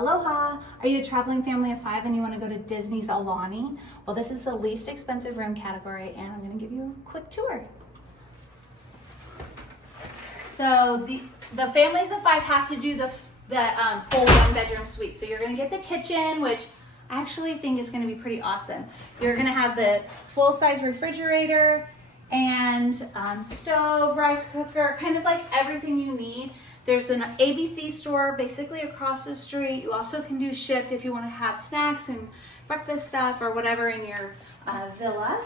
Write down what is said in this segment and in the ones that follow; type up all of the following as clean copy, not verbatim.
Aloha! Are you a traveling family of 5 and you want to go to Disney's Aulani? Well, this is the least expensive room category and I'm going to give you a quick tour. So the families of 5 have to do the full 1-bedroom suite. So you're going to get the kitchen, which I actually think is going to be pretty awesome. You're going to have the full-size refrigerator and stove, rice cooker, kind of like everything you need. There's an ABC store basically across the street. You also can do shipped if you want to have snacks and breakfast stuff or whatever in your villa.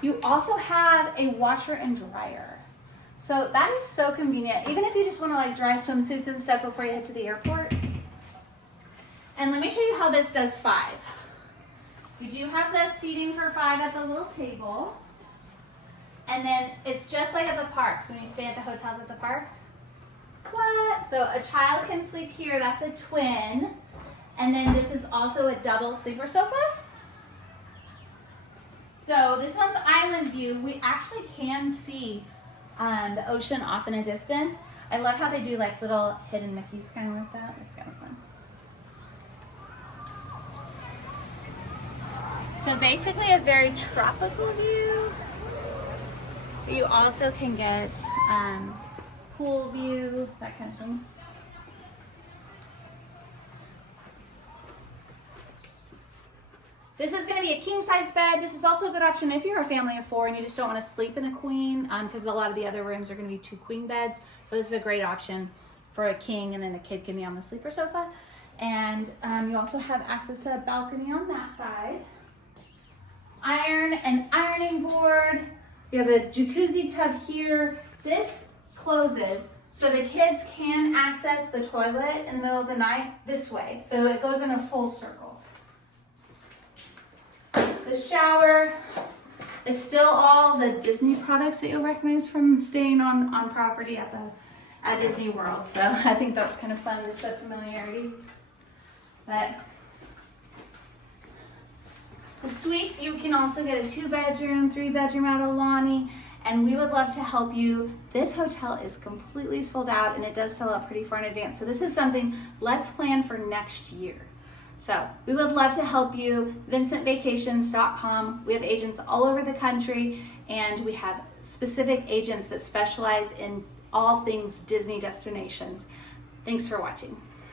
You also have a washer and dryer. So that is so convenient, even if you just want to like dry swimsuits and stuff before you head to the airport. And let me show you how this does 5. We do have the seating for 5 at the little table. And then it's just like at the parks, when you stay at the hotels at the parks. What? So a child can sleep here, that's a twin. And then this is also a double sleeper sofa. So this one's island view. We actually can see the ocean off in a distance. I love how they do like little hidden Mickeys kind of like that. It's kind of fun. So basically a very tropical view. You also can get pool view, that kind of thing. This is going to be a king size bed. This is also a good option if you're a family of 4 and you just don't want to sleep in a queen, because a lot of the other rooms are going to be 2 queen beds. But this is a great option for a king, and then a kid can be on the sleeper sofa. And you also have access to a balcony on that side. Iron and ironing board. You have a jacuzzi tub here. This closes so the kids can access the toilet in the middle of the night this way. So it goes in a full circle. The shower, it's still all the Disney products that you'll recognize from staying on property at Disney World. So I think that's kind of fun, just the familiarity. But the suites, you can also get a 2-bedroom, 3-bedroom at Aulani, and we would love to help you. This hotel is completely sold out, and it does sell out pretty far in advance. So this is something, let's plan for next year. So we would love to help you. VincentVacations.com. We have agents all over the country, and we have specific agents that specialize in all things Disney destinations. Thanks for watching.